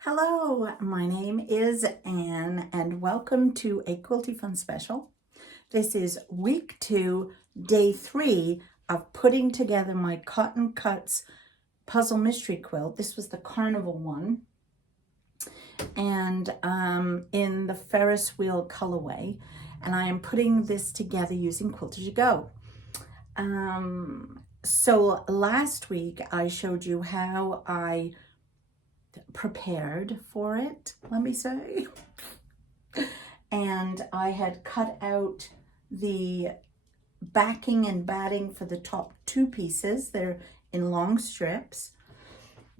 Hello, my name is Anne and welcome to a Quilty Fun Special. This is week 2, day 3 of putting together my Cotton Cuts Puzzle Mystery Quilt. This was the Carnival one and in the Ferris wheel colorway, and I am putting this together using QAYG. So last week I showed you how I prepared for it, let me say. And I had cut out the backing and batting for the top 2 pieces. They're in long strips.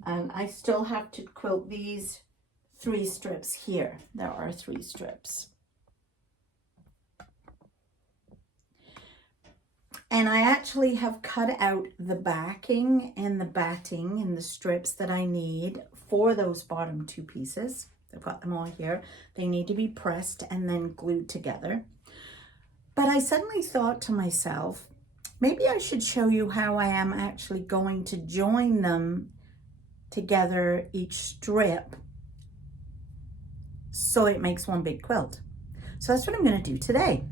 And I still have to quilt these 3 strips here. There are 3 strips. And I actually have cut out the backing and the batting and the strips that I need for those bottom 2 pieces. I've got them all here. They need to be pressed and then glued together. But I suddenly thought to myself, maybe I should show you how I am actually going to join them together, each strip, so it makes one big quilt. So that's what I'm going to do today.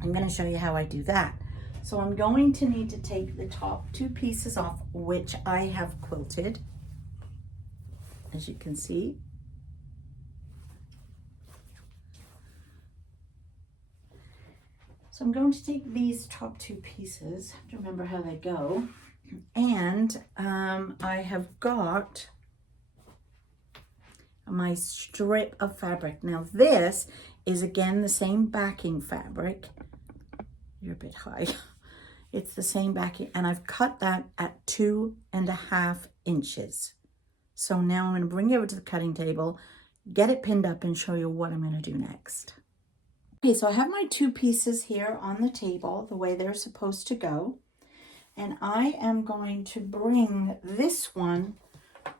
I'm going to show you how I do that. So I'm going to need to take the top 2 pieces off, which I have quilted, as you can see. So I'm going to take these top 2 pieces, to remember how they go, and I have got my strip of fabric. Now this is again the same backing fabric. You're a bit high. It's the same backing, and I've cut that at 2.5 inches. So now I'm going to bring it over to the cutting table, get it pinned up, and show you what I'm going to do next. Okay, so I have my 2 pieces here on the table, the way they're supposed to go. And I am going to bring this one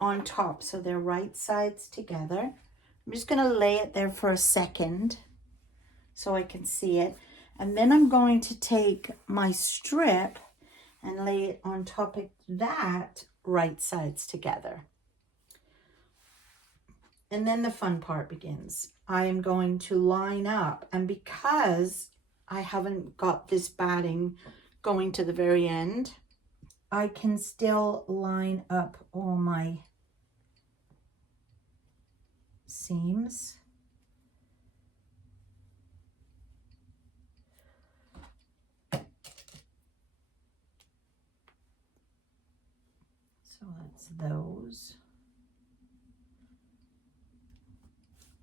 on top, so they're right sides together. I'm just going to lay it there for a second so I can see it. And then I'm going to take my strip and lay it on top of that, right sides together. And then the fun part begins. I am going to line up, and because I haven't got this batting going to the very end, I can still line up all my seams. So that's those.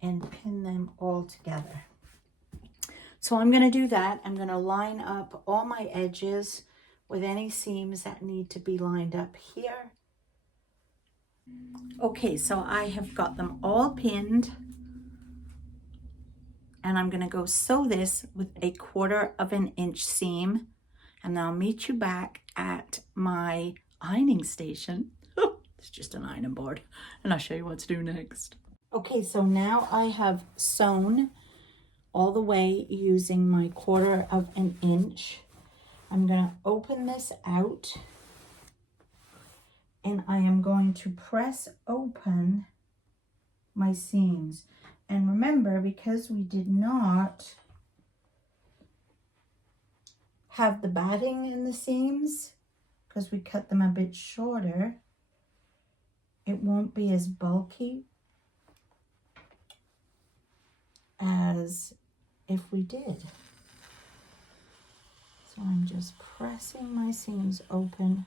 And pin them all together. So I'm going to do that. I'm going to line up all my edges with any seams that need to be lined up here. Okay, so I have got them all pinned, and I'm going to go sew this with 1/4 inch seam, and I'll meet you back at my ironing station. It's just an ironing board, and I'll show you what to do next. Okay, so now I have sewn all the way using my 1/4 inch. I'm going to open this out, and I am going to press open my seams. And remember, because we did not have the batting in the seams, because we cut them a bit shorter, it won't be as bulky as if we did. So I'm just pressing my seams open.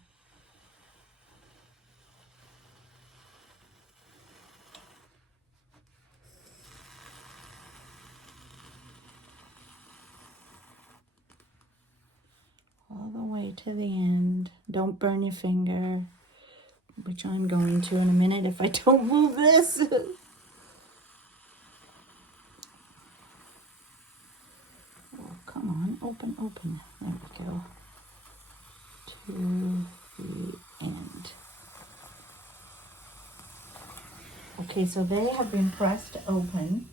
All the way to the end. Don't burn your finger, which I'm going to in a minute if I don't move this. Come on, open, open. There we go. To the end. Okay, so they have been pressed open.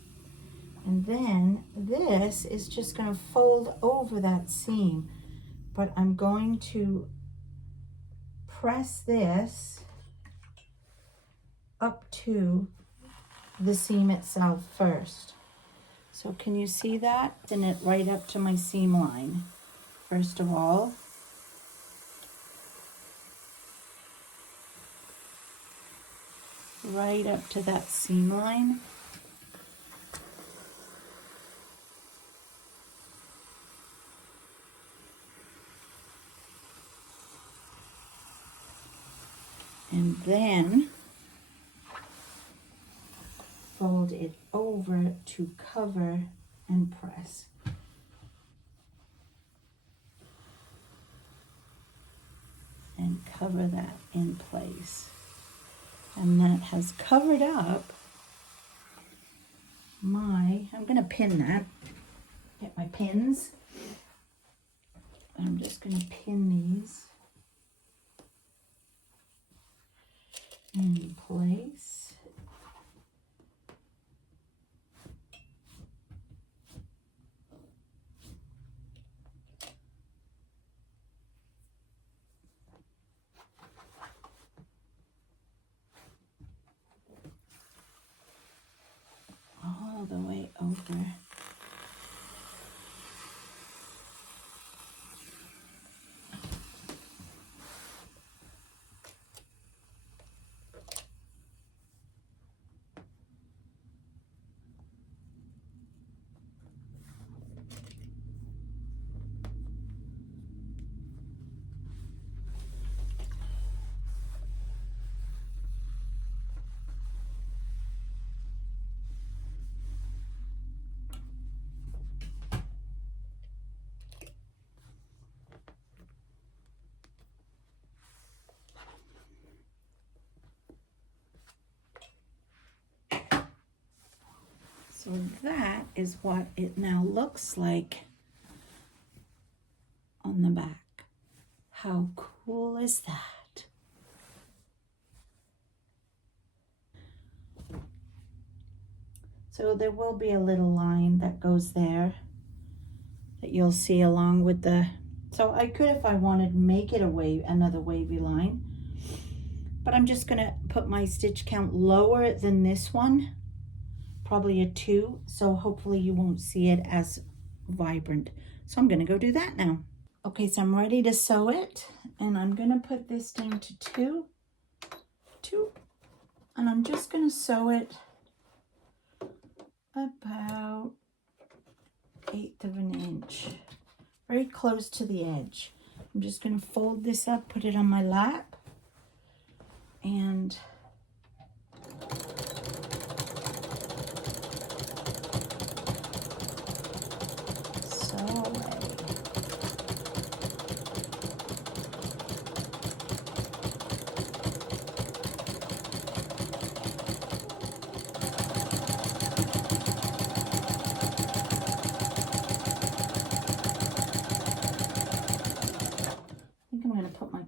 And then this is just going to fold over that seam. But I'm going to press this up to the seam itself first. So can you see that? Pin it right up to my seam line, first of all. Right up to that seam line. And then fold it over to cover and press. And cover that in place. And that has covered up I'm going to pin that. Get my pins. I'm just going to pin these in place. All the way over. So that is what it now looks like on the back. How cool is that? So there will be a little line that goes there that you'll see along with the, so I could, if I wanted, make it another wavy line, but I'm just gonna put my stitch count lower than this one. Probably a 2, so hopefully you won't see it as vibrant. So I'm gonna go do that now. Okay, so I'm ready to sew it, and I'm gonna put this down to 2, and I'm just gonna sew it about 1/8 of an inch, very close to the edge. I'm just gonna fold this up, put it on my lap, and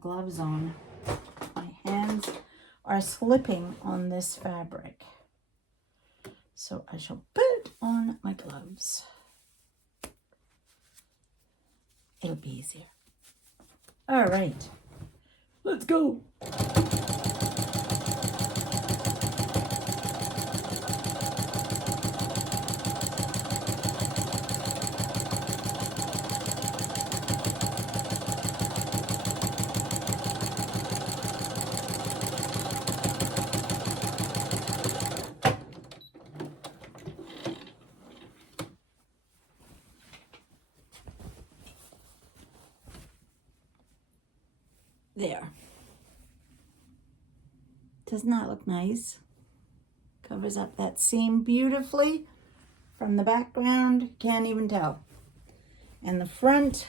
gloves on. My hands are slipping on this fabric, so I shall put on my gloves. It'll be easier. All right, let's go. There. Doesn't that look nice? Covers up that seam beautifully from the background. Can't even tell. And the front,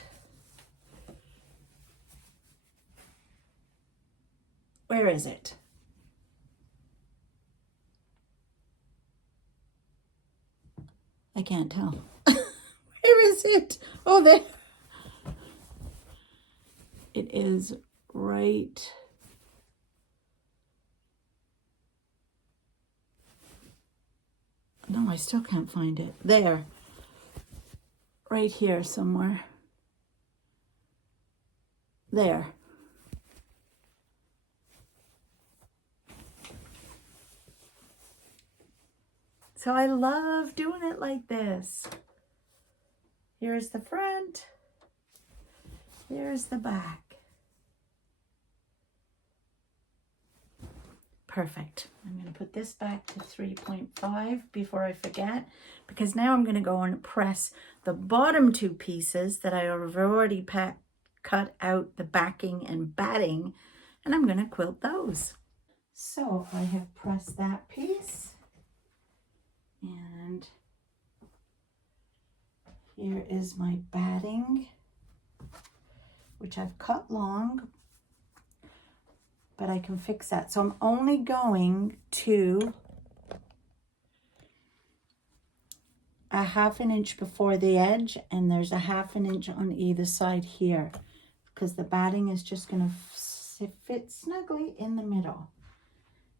where is it? I can't tell. Where is it? Oh, there. It is right. No, I still can't find it. There. Right here somewhere. There. So I love doing it like this. Here's the front. Here's the back. Perfect. I'm going to put this back to 3.5 before I forget, because now I'm going to go and press the bottom two pieces that I have already cut out the backing and batting, and I'm going to quilt those. So I have pressed that piece, and here is my batting, which I've cut long, but I can fix that. So I'm only going to a 1/2 inch before the edge, and there's a 1/2 inch on either side here, because the batting is just going to fit snugly in the middle.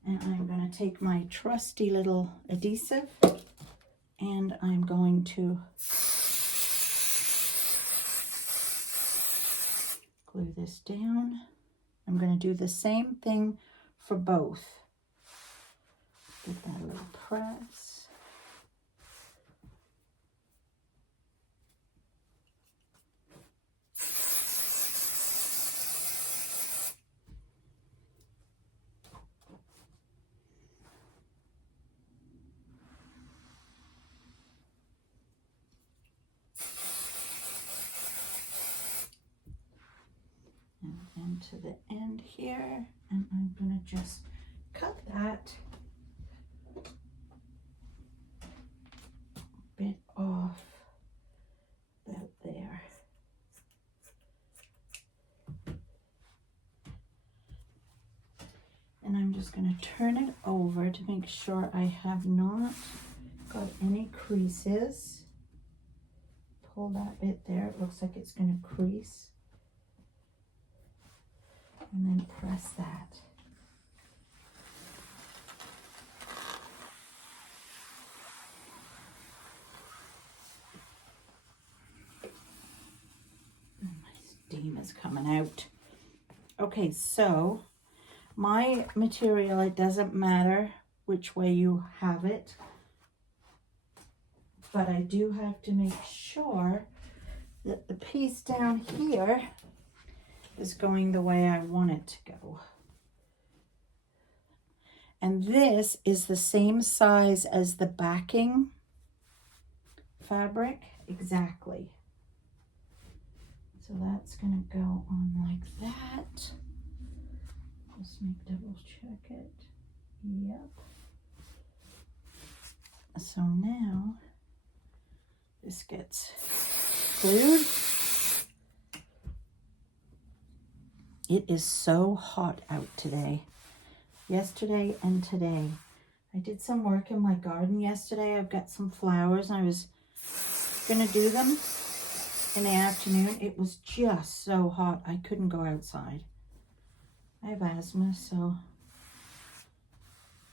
And I'm going to take my trusty little adhesive, and I'm going to glue this down. I'm going to do the same thing for both. Give that a little press. And then to the end here, and I'm going to just cut that bit off about there. And I'm just going to turn it over to make sure I have not got any creases. Pull that bit there, it looks like it's going to crease. And then press that. And my steam is coming out. Okay, so my material, it doesn't matter which way you have it, but I do have to make sure that the piece down here is going the way I want it to go. And this is the same size as the backing fabric, exactly. So that's going to go on like that. Just double check it. Yep. So now this gets glued. It is so hot out today. Yesterday and today. I did some work in my garden yesterday. I've got some flowers and I was going to do them in the afternoon. It was just so hot I couldn't go outside. I have asthma, so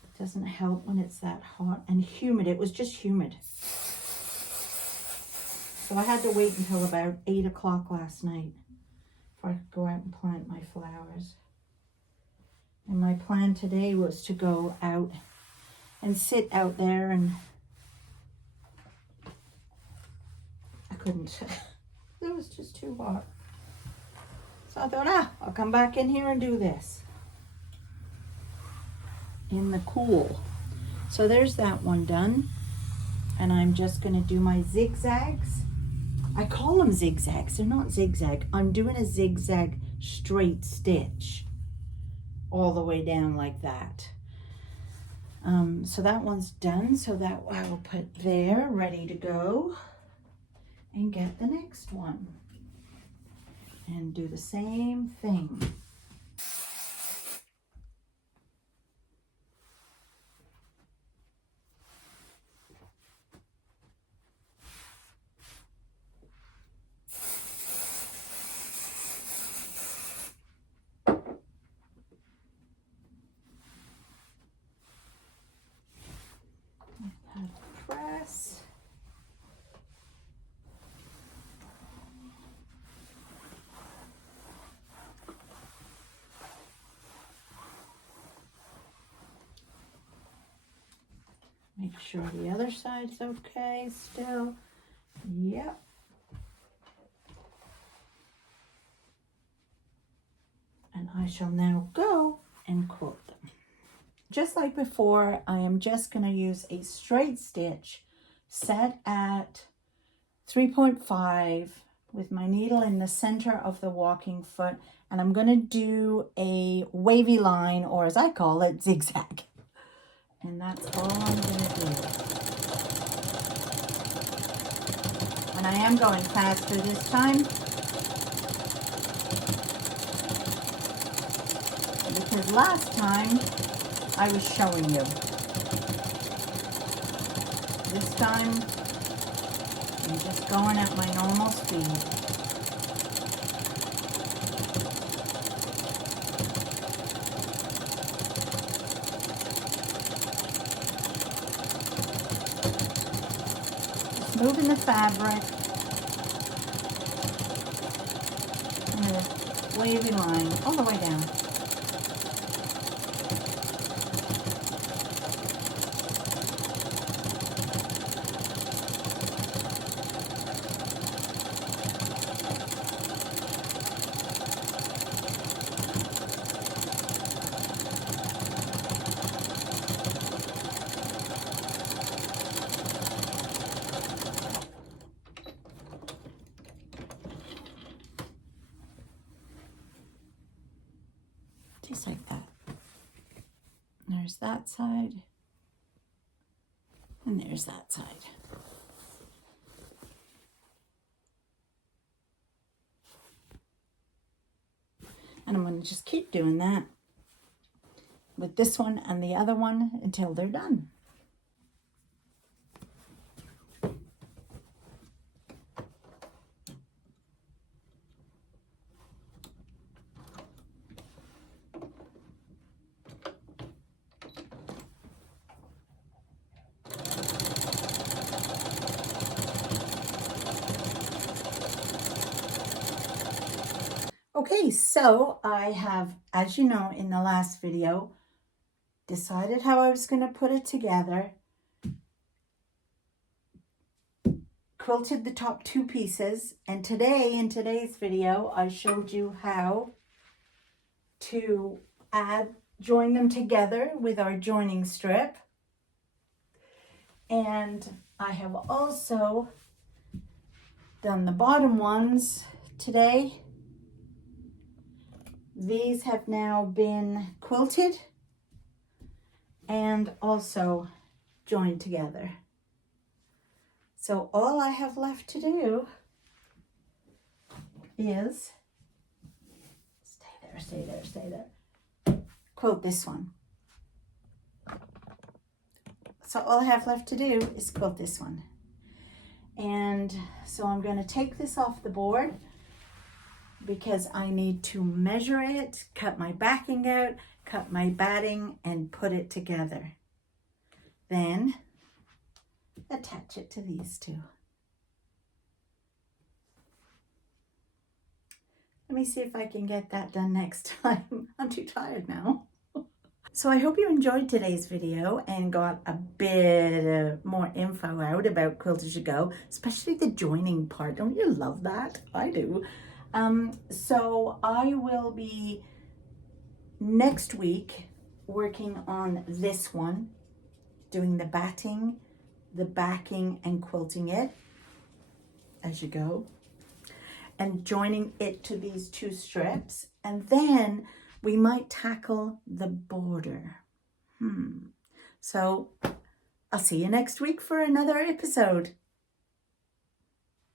it doesn't help when it's that hot and humid. It was just humid. So I had to wait until about 8 o'clock last night before I could go out and plant my flowers. And my plan today was to go out and sit out there, and I couldn't. It was just too hot. So I thought, I'll come back in here and do this in the cool. So there's that one done. And I'm just going to do my zigzags. I call them zigzags. They're not zigzag. I'm doing a zigzag straight stitch all the way down like that. So that one's done. So that I will put there, ready to go, and get the next one. And do the same thing. Press. Make sure the other side's okay still. Yep. And I shall now go and quilt them. Just like before, I am just going to use a straight stitch set at 3.5 with my needle in the center of the walking foot, and I'm going to do a wavy line, or as I call it, zigzag. And that's all I'm going to do. And I am going faster this time, because last time I was showing you. This time I'm just going at my normal speed. Just moving the fabric. And a wavy line all the way down. Just like that. There's that side. And there's that side. And I'm going to just keep doing that with this one and the other one until they're done. Okay, so I have, as you know, in the last video, decided how I was going to put it together. Quilted the top two pieces, and today, in today's video, I showed you how to join them together with our joining strip. And I have also done the bottom ones today. These have now been quilted and also joined together. So all I have left to do is stay there, quilt this one. So all I have left to do is quilt this one. And so I'm going to take this off the board because I need to measure it, cut my backing out, cut my batting, and put it together. Then attach it to these two. Let me see if I can get that done next time. I'm too tired now. So I hope you enjoyed today's video and got a bit more info out about Quilt As You Go, especially the joining part. Don't you love that? I do. So I will be next week working on this one, doing the batting, the backing, and quilting it as you go, and joining it to these two strips. And then we might tackle the border. So I'll see you next week for another episode.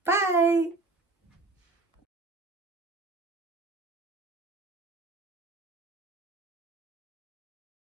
Bye.